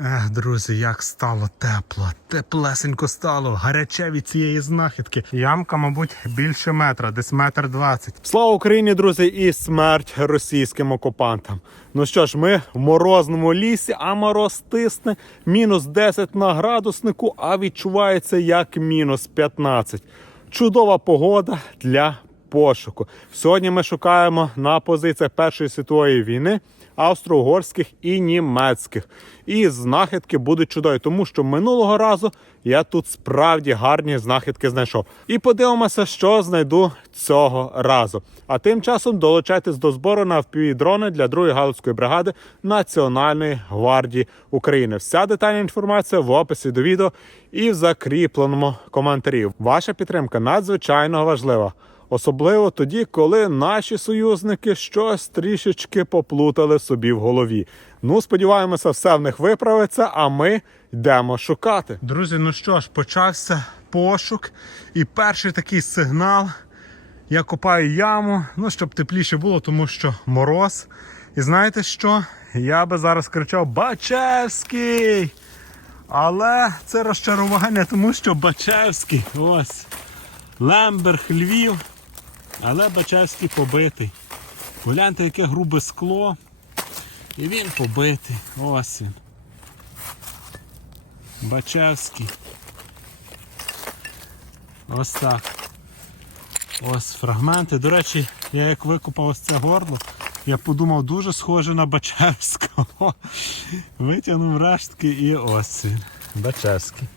Ех, друзі, як стало тепло, теплесенько стало, гаряче від цієї знахідки. Ямка, мабуть, більше метра, десь метр двадцять. Слава Україні, друзі, і смерть російським окупантам. Ну що ж, ми в морозному лісі, а мороз тисне мінус 10 на градуснику, а відчувається як мінус 15. Чудова погода для пошуку. Сьогодні ми шукаємо на позиціях Першої світової війни австро-угорських і німецьких. І знахідки будуть чудові, тому що минулого разу я тут справді гарні знахідки знайшов. І подивимося, що знайду цього разу. А тим часом долучайтесь до збору на впівдрони для 2-ї галицької бригади Національної гвардії України. Вся детальна інформація в описі до відео і в закріпленому коментарі. Ваша підтримка надзвичайно важлива. Особливо тоді, коли наші союзники щось трішечки поплутали собі в голові. Ну, сподіваємося, все в них виправиться, а ми йдемо шукати. Друзі, ну що ж, почався пошук, і перший такий сигнал. Я копаю яму, ну щоб тепліше було, тому що мороз. І знаєте що? Я би зараз кричав Бачевський! Але це розчарування, тому що Бачевський, ось. Лемберг, Львів, але Бачевський побитий. Погляньте, яке грубе скло. І він побитий. Ось він. Бачевський. Ось так. Ось фрагменти. До речі, я як викопав ось це горло, я подумав, дуже схоже на Бачевського. Витягнув рештки і ось він. Бачевський.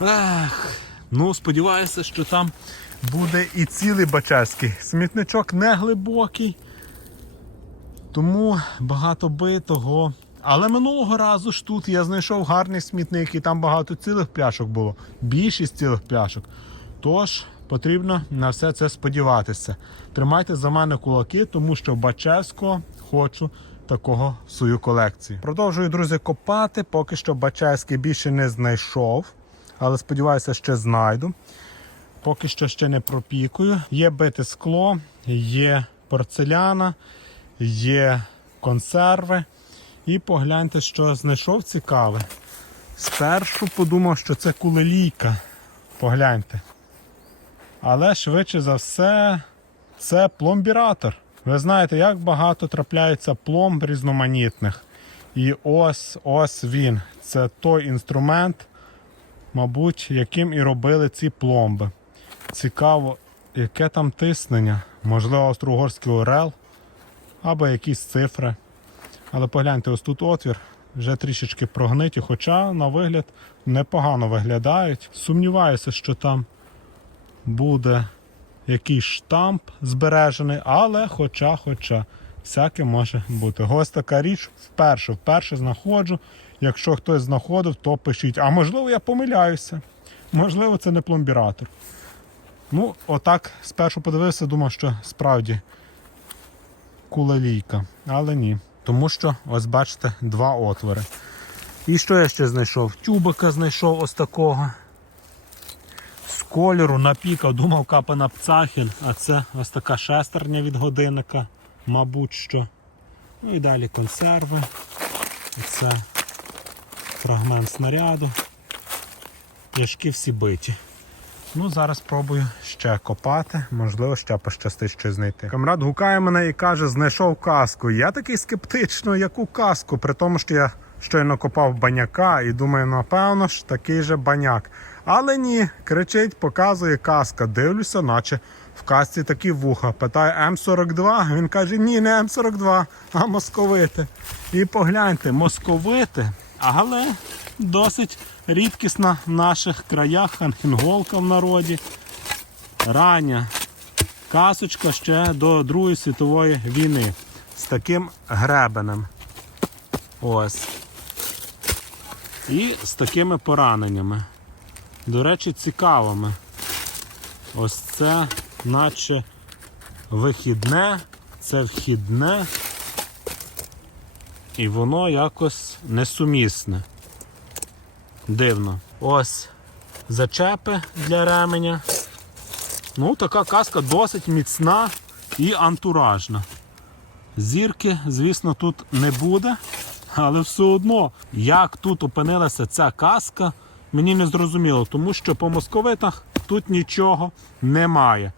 Ах, ну сподіваюся, що там буде і цілий Бачевський. Смітничок не глибокий, тому багато битого. Але минулого разу ж тут я знайшов гарний смітник і там багато цілих пляшок було. Більшість цілих пляшок. Тож потрібно на все це сподіватися. Тримайте за мене кулаки, тому що Бачевського хочу такого в свою колекцію. Продовжую, друзі, копати. Поки що Бачевський більше не знайшов, але сподіваюся, ще знайду. Поки що ще не пропікую. Є бите скло, є порцеляна, є консерви. І погляньте, що знайшов цікаве. Спершу подумав, що це кулелійка. Погляньте. Але швидше за все, це пломбіратор. Ви знаєте, як багато трапляється пломб різноманітних. І ось ось він. Це той інструмент, мабуть, яким і робили ці пломби. Цікаво, яке там тиснення. Можливо, австро-угорський орел або якісь цифри. Але погляньте, ось тут отвір вже трішечки прогниті, хоча на вигляд непогано виглядають. Сумніваюся, що там буде якийсь штамп збережений, але хоча, хоча, всяке може бути. Ось така річ вперше, вперше знаходжу. Якщо хтось знаходив, то пишіть. А можливо, я помиляюся. Можливо, це не пломбіратор. Ну, отак спершу подивився, думав, що справді кулелійка, але ні. Тому що, ось бачите, два отвори. І що я ще знайшов? Тюбика знайшов ось такого. З кольору напікав, думав капана Пцахін, а це ось така шестерня від годинника, мабуть що. Ну і далі консерви. Це фрагмент снаряду. Яшки всі биті. Ну, зараз спробую ще копати, можливо, ще пощастить щось знайти. Камрад гукає мене і каже, знайшов каску. Я такий скептично, яку каску, при тому, що я щойно копав баняка і думаю, напевно ж, такий же баняк. Але ні, кричить, показує каска. Дивлюся, наче в касці такі вуха. Питаю М42. Він каже, ні, не М42, а московити. І погляньте, московити, але досить рідкісна в наших краях ханхінголка в народі. Рання касочка ще до Другої світової війни з таким гребенем. Ось. І з такими пораненнями. До речі, цікавими. Ось це, наче вихідне, це вхідне. І воно якось несумісне. Дивно. Ось зачепи для ременя. Ну, така каска досить міцна і антуражна. Зірки, звісно, тут не буде, Але все одно, як тут опинилася ця каска, мені не зрозуміло, тому що по московитах тут нічого немає.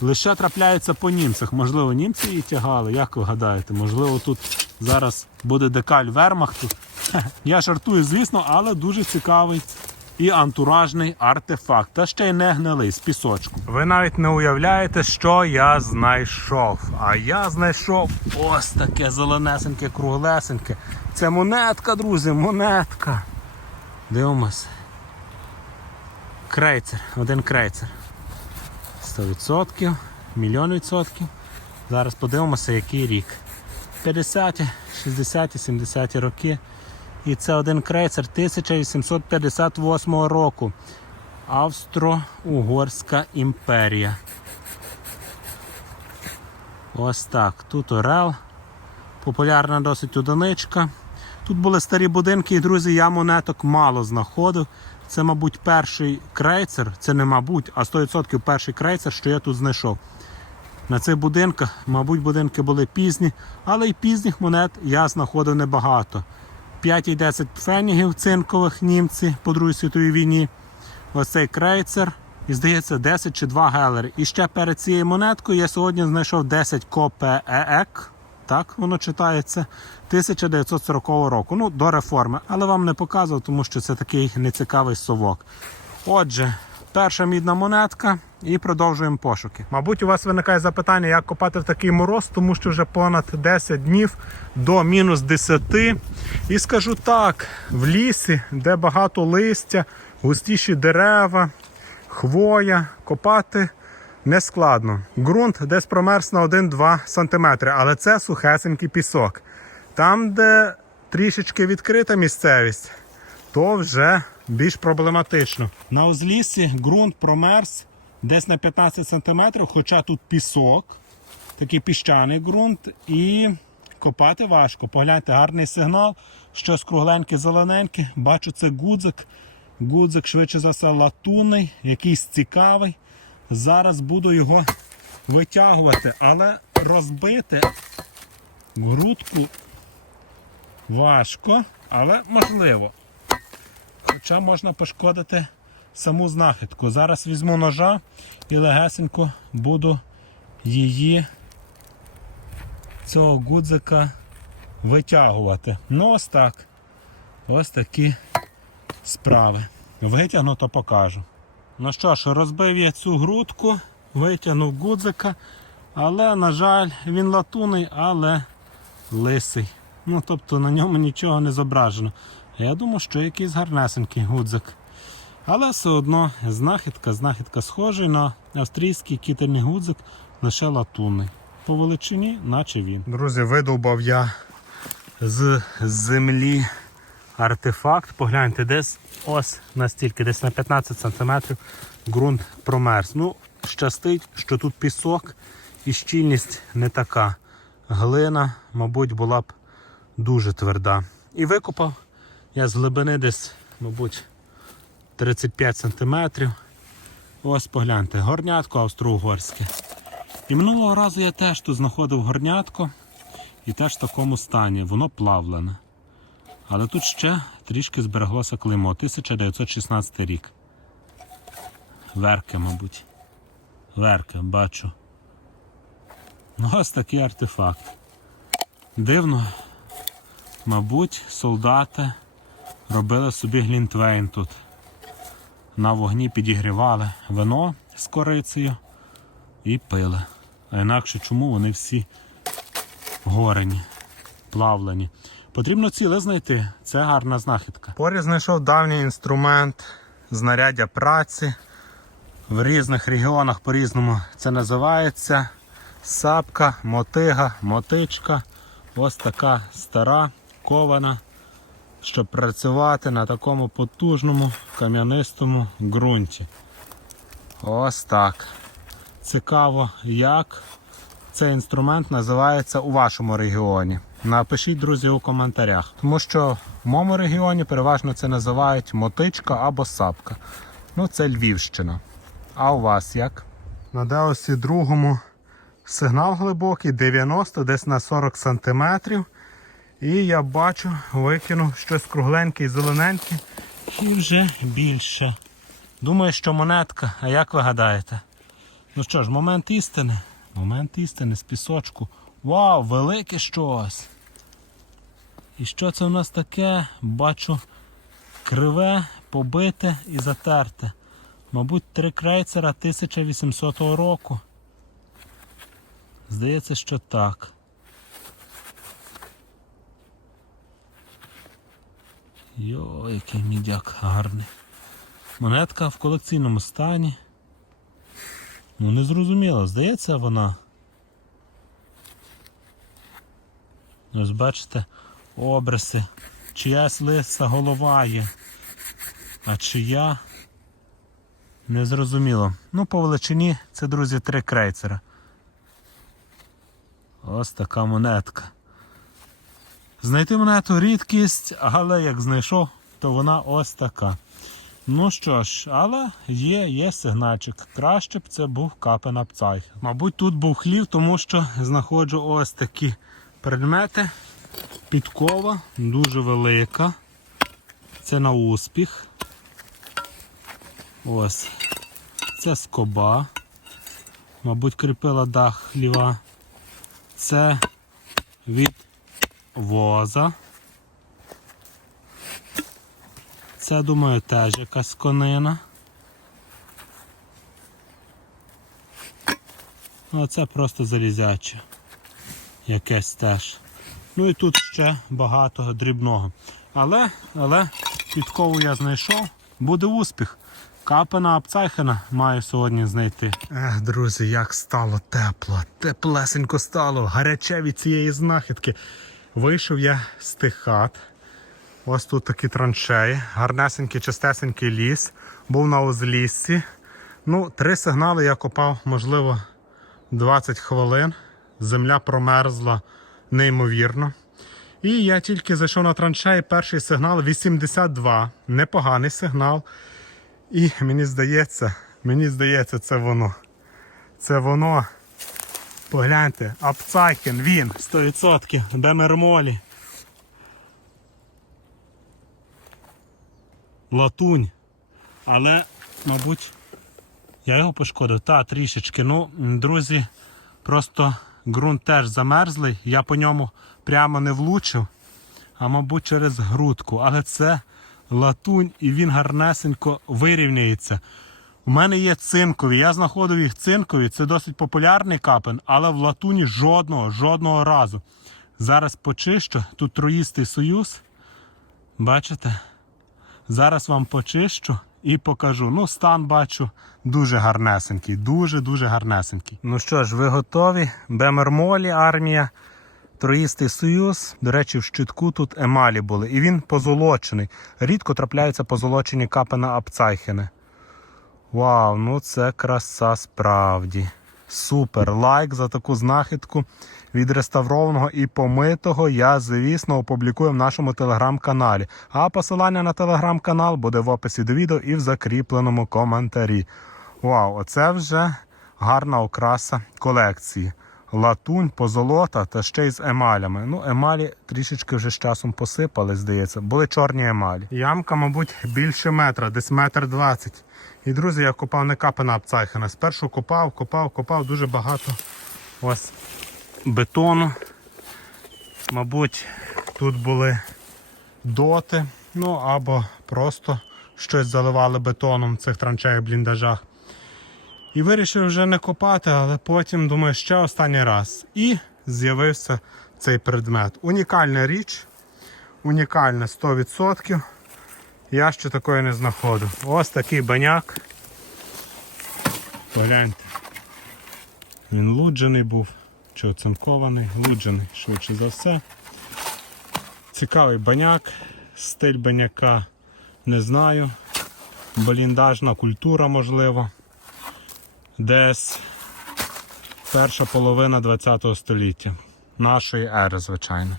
Лише трапляється по німцях. Можливо, німці її тягали. Як ви гадаєте? Можливо, тут зараз буде декаль вермахту. Я жартую, звісно, але дуже цікавий і антуражний артефакт. Та ще й не гнилий з пісочку. Ви навіть не уявляєте, що я знайшов. А я знайшов ось таке зеленесеньке, круглесеньке. Це монетка, друзі, монетка. Дивимось. Крейцер, один крейцер. 100%, мільйон відсотків. Зараз подивимося, який рік. 50-ті, 60-ті, 70-ті роки. І це один крейсер 1858 року. Австро-Угорська імперія. Ось так. Тут Орел. Популярна досить одиничка. Тут були старі будинки, і друзі, я монеток мало знаходив. Це, мабуть, перший крейцер, це не мабуть, а 100% перший крейцер, що я тут знайшов. На цих будинках, мабуть, будинки були пізні, але й пізніх монет я знаходив небагато. 5 і 10 пфенігів цинкових німці по Другій світовій війні. Ось цей крейцер. І здається, 10 чи 2 гелери. І ще перед цією монеткою я сьогодні знайшов 10 КОПЕЕК. Так воно читається 1940 року. Ну, до реформи. Але вам не показував, тому що це такий нецікавий совок. Отже, перша мідна монетка і продовжуємо пошуки. Мабуть, у вас виникає запитання, як копати в такий мороз, тому що вже понад 10 днів до мінус 10. І скажу так: в лісі, де багато листя, густіші дерева, хвоя, копати не складно. Ґрунт десь промерз на 1-2 см, але це сухесенький пісок. Там, де трішечки відкрита місцевість, то вже більш проблематично. На узліссі ґрунт промерз десь на 15 см, хоча тут пісок, такий піщаний ґрунт, і копати важко. Погляньте, гарний сигнал, щось кругленьке, зелененьке. Бачу, це гудзик. Гудзик, швидше за все, латунний, якийсь цікавий. Зараз буду його витягувати, але розбити грудку важко, але можливо. Хоча можна пошкодити саму знахідку. Зараз візьму ножа і легесенько буду її цього гудзика витягувати. Ну ось так. Ось такі справи. Витягну, то покажу. Ну що ж, розбив я цю грудку, витягнув гудзика, але, на жаль, він латунний, але лисий. Ну, тобто на ньому нічого не зображено. Я думав, що якийсь гарнесенький гудзик. Але все одно знахідка, знахідка схожий на австрійський кітельний гудзик, лише латунний. По величині, наче він. Друзі, видовбав я з землі артефакт. Погляньте, десь ось настільки, десь на 15 см ґрунт промерз. Ну, щастить, що тут пісок і щільність не така. Глина, мабуть, була б дуже тверда. І викопав я з глибини десь, мабуть, 35 см. Ось погляньте, горнятко австро-угорське. І минулого разу я теж тут знаходив горнятко і теж в такому стані. Воно плавлене. Але тут ще трішки збереглося клеймо. 1916 рік. Верки, мабуть. Верки, бачу. Ну, ось такий артефакт. Дивно, мабуть, солдати робили собі глінтвейн тут. На вогні підігрівали вино з корицею і пили. А інакше чому вони всі горені, плавлені. Потрібно ціле знайти. Це гарна знахідка. Поряд знайшов давній інструмент знаряддя праці. В різних регіонах по-різному це називається сапка, мотига, мотичка. Ось така стара кована, щоб працювати на такому потужному кам'янистому ґрунті. Ось так. Цікаво, як цей інструмент називається у вашому регіоні. Напишіть, друзі, у коментарях. Тому що в моєму регіоні переважно це називають мотичка або сапка. Ну, це Львівщина. А у вас як? На Деосі другому сигнал глибокий, 90, десь на 40 см. І я бачу, викинув щось кругленьке і зелененьке. І вже більше. Думаю, що монетка. А як ви гадаєте? Ну що ж, момент істини. Момент істини з пісочку. Вау, велике щось. І що це у нас таке? Бачу криве, побите і затерте. Мабуть, три крейцера 1800 року. Здається, що так. Йо, який мідяк гарний. Монетка в колекційному стані. Ну, не зрозуміло, здається вона. Ось бачите, обриси. Чиясь лиса голова є. А чия? Не зрозуміло. Ну, по величині це, друзі, три крейцера. Ось така монетка. Знайти монету рідкість, але як знайшов, то вона ось така. Ну що ж, але є, є сигнальчик. Краще б це був капен апцайх. Мабуть, тут був хлів, тому що знаходжу ось такі предмети. Підкова дуже велика. Це на успіх. Ось. Це скоба. Мабуть, кріпила дах хліва. Це від воза. Це, думаю, теж якась конина. Ну, це просто залізяче. Якесь теж. Ну і тут ще багато дрібного. Але, але підкову я знайшов. Буде успіх. Капена Апцайхена маю сьогодні знайти. Ех, друзі, як стало тепло, теплесенько стало, гаряче від цієї знахідки. Вийшов я з тих хат. Ось тут такі траншеї, гарнесенький, чистесенький ліс. Був на узліссі. Ну, три сигнали я копав, можливо, 20 хвилин. Земля промерзла неймовірно. І я тільки зайшов на траншеї, перший сигнал 82. Непоганий сигнал. І мені здається, мені здається, це воно. Це воно. Погляньте, Апцайкен, він, 100%, Бемермолі. Латунь. Але, мабуть, я його пошкодив. Та, трішечки. Ну, друзі, просто ґрунт теж замерзлий. Я по ньому прямо не влучив, а мабуть, через грудку. Але це латунь і він гарнесенько вирівняється. У мене є цинкові. Я знаходив їх цинкові. Це досить популярний капен, але в латуні жодного, жодного разу. Зараз почищу. Тут троїстий союз. Бачите? Зараз вам почищу і покажу. Ну, стан бачу дуже гарнесенький, дуже-дуже гарнесенький. Ну що ж, ви готові? Бемермолі армія, Троїстий союз. До речі, в щитку тут емалі були. І він позолочений. Рідко трапляються позолочені капена Апцайхени. Вау, ну це краса справді. Супер. Лайк за таку знахідку відреставрованого і помитого я, звісно, опублікую в нашому телеграм-каналі. А посилання на телеграм-канал буде в описі до відео і в закріпленому коментарі. Вау, оце вже гарна окраса колекції. Латунь, позолота та ще й з емалями. Ну, емалі трішечки вже з часом посипали, здається. Були чорні емалі. Ямка, мабуть, більше метра, десь метр двадцять. І, друзі, я копав не капена Апцайхена. Спершу копав, копав, копав дуже багато ось бетону. Мабуть, тут були доти, ну або просто щось заливали бетоном в цих траншеях бліндажах. І вирішив вже не копати, але потім думаю, ще останній раз. І з'явився цей предмет. Унікальна річ, унікальна 100%. Я ще такої не знаходив. Ось такий баняк. Погляньте. Він луджений був, чи оцинкований, луджений, швидше за все. Цікавий баняк, стиль баняка не знаю. Бліндажна культура, можливо. Десь перша половина ХХ століття. Нашої ери, звичайно.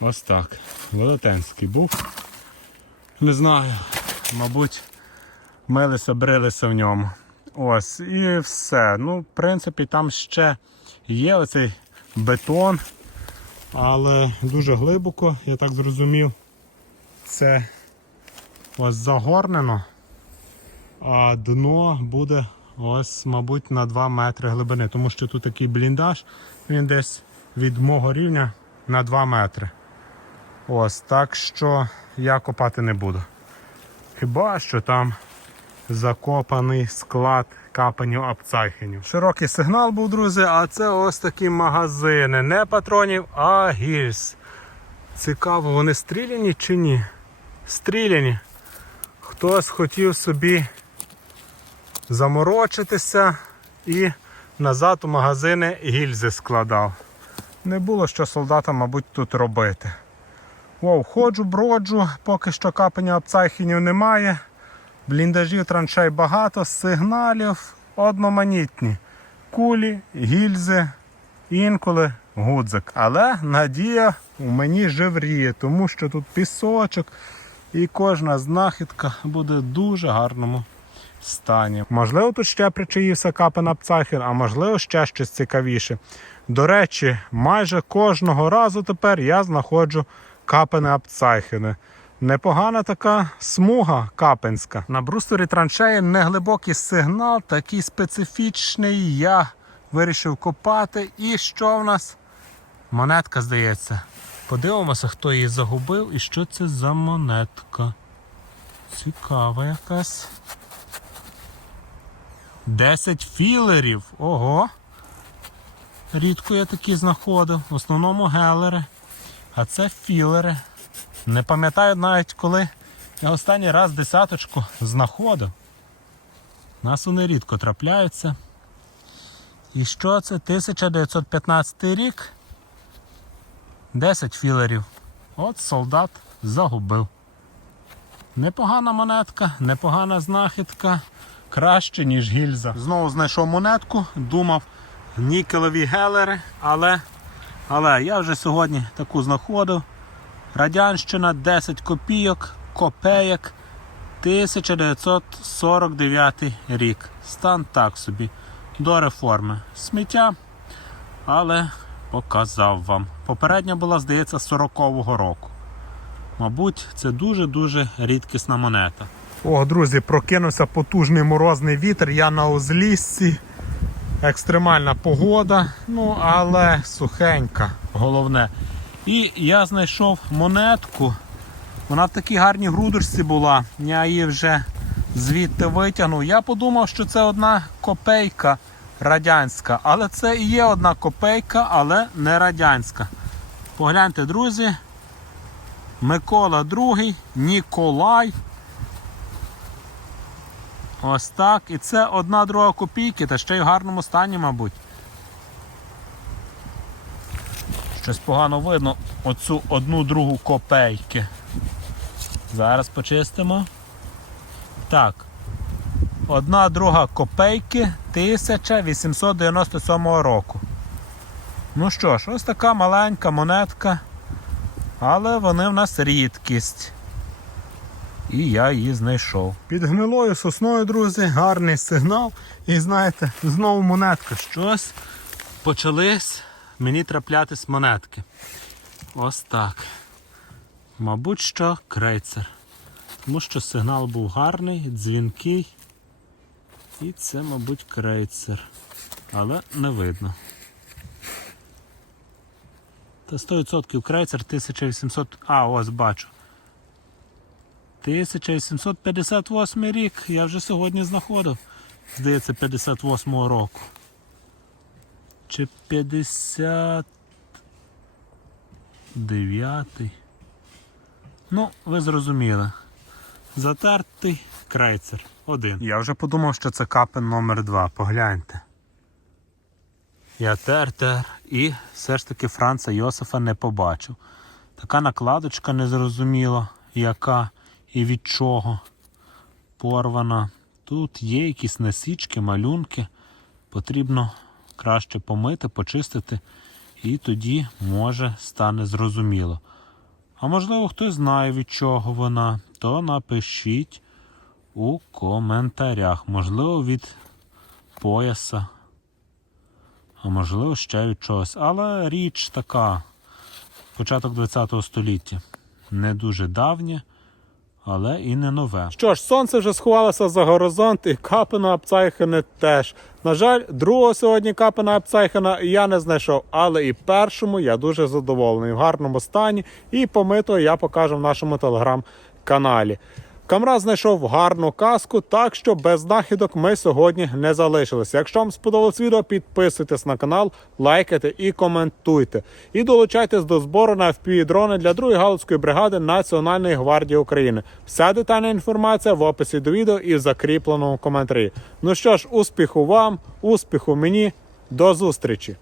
Ось так. Велетенський був. Не знаю, мабуть, милися, брилися в ньому. Ось, і все. Ну, в принципі, там ще є оцей бетон. але дуже глибоко, я так зрозумів, це ось загорнено, а дно буде ось, мабуть, на 2 метри глибини, тому що тут такий бліндаж, він десь від мого рівня на 2 метри. Ось, так що я копати не буду. Хіба що там закопаний склад капанів апцайхенів. Широкий сигнал був, друзі, а це ось такі магазини. Не патронів, а гільз. Цікаво, вони стріляні чи ні? Стріляні. Хтось хотів собі заморочитися і назад у магазини гільзи складав. Не було що солдатам, мабуть, тут робити. Вов, ходжу, броджу, поки що капання апцайхінів немає. Бліндажів траншей багато, сигналів одноманітні. Кулі, гільзи, інколи гудзик. Але надія у мені жевріє, тому що тут пісочок і кожна знахідка буде дуже гарному стані. Можливо, тут ще причаївся капен апцайхен, а можливо ще щось цікавіше. До речі, майже кожного разу тепер я знаходжу капени апцайхени. Непогана така смуга капенська. На брустері траншеї неглибокий сигнал, такий специфічний. Я вирішив копати. І що в нас? Монетка, здається. Подивимося, хто її загубив і що це за монетка. Цікава якась. 10 філерів. Ого. Рідко я такі знаходив. В основному гелери. А це філери. Не пам'ятаю навіть коли я останній раз десяточку знаходив. У нас вони рідко трапляються. І що це? 1915 рік. 10 філерів. От солдат загубив. Непогана монетка, непогана знахідка. Краще, ніж гільза. Знову знайшов монетку, думав нікелеві гелери, але, але я вже сьогодні таку знаходив. Радянщина 10 копійок, копеєк 1949 рік. Стан так собі. До реформи. Сміття, але показав вам. Попередня була, здається, 40-го року. Мабуть, це дуже-дуже рідкісна монета. О, друзі, прокинувся потужний морозний вітер. Я на узліссі. Екстремальна погода, ну але сухенька, головне. І я знайшов монетку. Вона в такій гарній грудочці була. Я її вже звідти витягнув. Я подумав, що це одна копейка радянська. Але це і є одна копейка, але не радянська. Погляньте, друзі. Микола II, Ніколай. Ось так. І це одна друга копійки, та ще й в гарному стані, мабуть. Щось погано видно оцю одну другу копейки. Зараз почистимо. Так. Одна друга копейки 1897 року. Ну що ж, ось така маленька монетка. Але вони в нас рідкість. І я її знайшов. Під гнилою сосною, друзі, гарний сигнал. І знаєте, знову монетка. Щось почались мені траплятись монетки. Ось так. Мабуть, що крейцер. Тому що сигнал був гарний, дзвінкий. І це, мабуть, крейцер. Але не видно. Та 100% крейцер 1800. А, ось бачу. 1858 рік я вже сьогодні знаходив. Здається, 58-го року. Чи 59-й. Ну, ви зрозуміли. Затертий крейцер. Один. Я вже подумав, що це капен номер 2 Погляньте. Я тер-тер і все ж таки Франца Йосифа не побачив. Така накладочка незрозуміла, яка і від чого порвана. Тут є якісь насічки, малюнки. Потрібно краще помити, почистити, і тоді може стане зрозуміло. А можливо, хтось знає від чого вона, то напишіть у коментарях. Можливо, від пояса, а можливо, ще від чогось. Але річ така початок 20 століття. Не дуже давнє, але і не нове. Що ж, сонце вже сховалося за горизонт, і капена Апцайхене теж. На жаль, другого сьогодні капина Апцайхена я не знайшов, але і першому я дуже задоволений в гарному стані. І помито я покажу в нашому телеграм-каналі. Камрад знайшов гарну каску, так що без знахідок ми сьогодні не залишилися. Якщо вам сподобалось відео, підписуйтесь на канал, лайкайте і коментуйте. І долучайтесь до збору на FPV-дрони для 2-ї галузької бригади Національної гвардії України. Вся детальна інформація в описі до відео і в закріпленому коментарі. Ну що ж, успіху вам, успіху мені, до зустрічі!